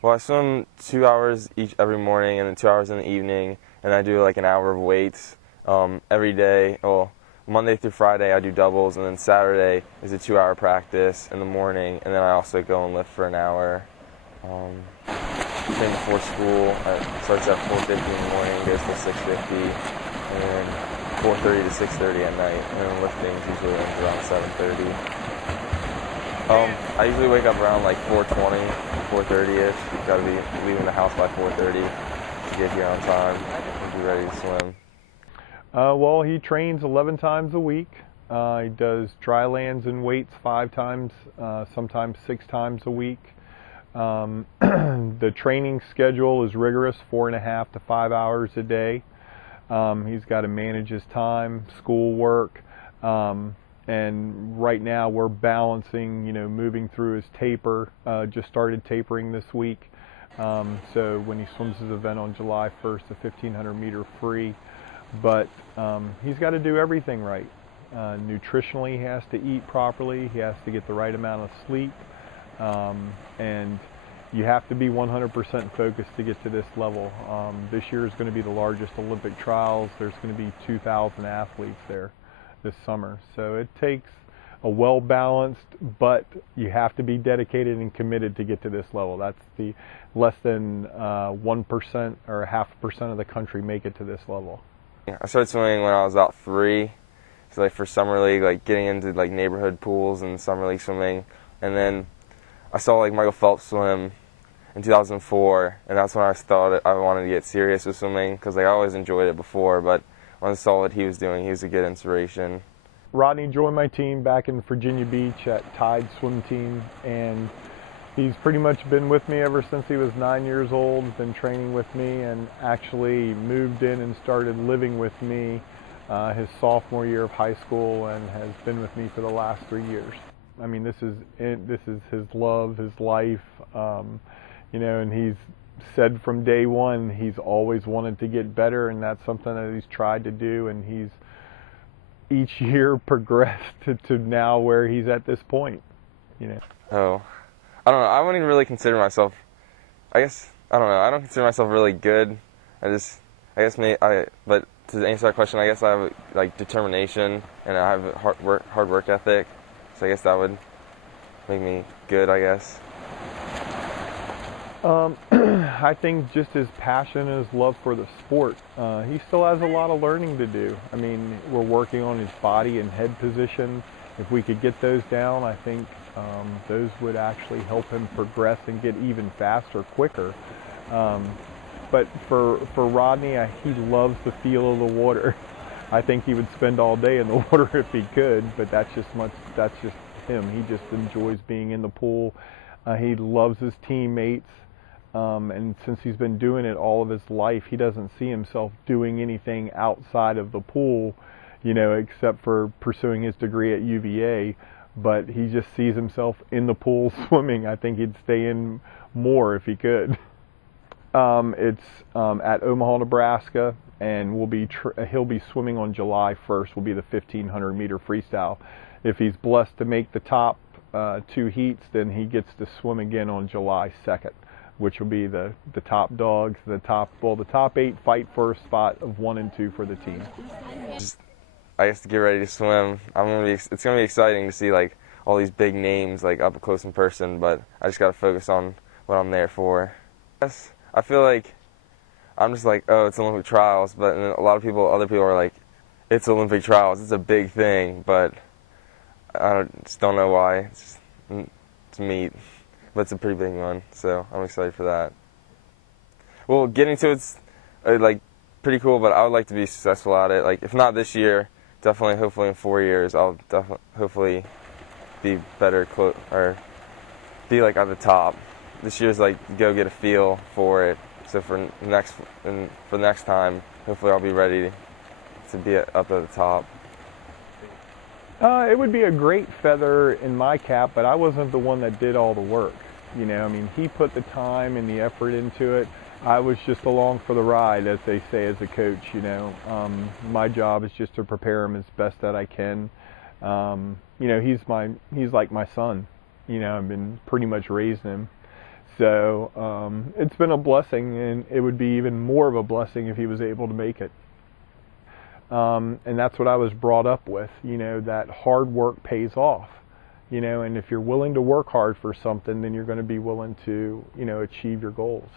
Well, I swim 2 hours every morning and then 2 hours in the evening, and I do like an hour of weights every day. Well, Monday through Friday I do doubles, and then Saturday is a 2-hour practice in the morning, and then I also go and lift for an hour. Train before school. It starts at 4:50 in the morning, goes till 6:50, and then 4:30 to 6:30 at night, and then lifting usually ends around 7:30. I usually wake up around like 4:20, 4:30ish. You've got to be leaving the house by 4:30 to get here on time and be ready to swim. Well, he trains 11 times a week. He does dry lands and weights 5 times, sometimes 6 times a week. The training schedule is rigorous, 4.5 to 5 hours a day. He's got to manage his time, schoolwork, and right now we're balancing, moving through his taper. Just started tapering this week. So when he swims his event on July 1st, the 1,500 meter free, but he's got to do everything right. Nutritionally, he has to eat properly. He has to get the right amount of sleep. And you have to be 100% focused to get to this level. This year is going to be the largest Olympic trials. There's going to be 2,000 athletes there this summer. So it takes a well-balanced, but you have to be dedicated and committed to get to this level. That's the less than 1% or 0.5% of the country make it to this level. I started swimming when I was about 3. So like for summer league, like getting into like neighborhood pools and summer league swimming, and then I saw like Michael Phelps swim in 2004, and that's when I thought I wanted to get serious with swimming, because like I always enjoyed it before, but when I saw what he was doing, he was a good inspiration. Rodney joined my team back in Virginia Beach at Tide Swim Team, and he's pretty much been with me ever since he was 9 years old, been training with me, and actually moved in and started living with me his sophomore year of high school, and has been with me for the last 3 years. I mean, this is his love, his life, and he's said from day one he's always wanted to get better, and that's something that he's tried to do, and he's each year progressed to now where he's at this point. Oh, I don't know. I wouldn't really consider myself. I don't know. I don't consider myself really good. But to answer that question, I guess I have like determination, and I have a hard work ethic. So I guess that would make me good, I guess. I think just his passion and his love for the sport. He still has a lot of learning to do. I mean, we're working on his body and head position. If we could get those down, I think those would actually help him progress and get even faster, quicker. But for Rodney, he loves the feel of the water. I think he would spend all day in the water if he could, but that's just him. He just enjoys being in the pool. He loves his teammates, and since he's been doing it all of his life, he doesn't see himself doing anything outside of the pool, except for pursuing his degree at UVA. But he just sees himself in the pool swimming. I think he'd stay in more if he could. It's at Omaha, Nebraska, and he'll be swimming on July 1st. Will be the 1,500 meter freestyle. If he's blessed to make the top 2 heats, then he gets to swim again on July 2nd, which will be the top dogs. The top 8 fight for a spot of 1 and 2 for the team. I guess to get ready to swim, it's gonna be exciting to see like all these big names like up close in person. But I just gotta focus on what I'm there for. I feel like I'm just like, oh, it's Olympic trials, but other people are like, it's Olympic trials, it's a big thing, but I just don't know why. It's meet, but it's a pretty big one, so I'm excited for that. Well, getting to it's like pretty cool, but I would like to be successful at it. Like if not this year, hopefully in 4 years, I'll hopefully be better or be like at the top. This year's like go get a feel for it. So for the next time, hopefully I'll be ready to be up at the top. It would be a great feather in my cap, but I wasn't the one that did all the work. I mean, he put the time and the effort into it. I was just along for the ride, as they say as a coach. My job is just to prepare him as best that I can. He's like my son. I've been pretty much raising him. So it's been a blessing, and it would be even more of a blessing if he was able to make it. And that's what I was brought up with, that hard work pays off, and if you're willing to work hard for something, then you're going to be willing to, achieve your goals.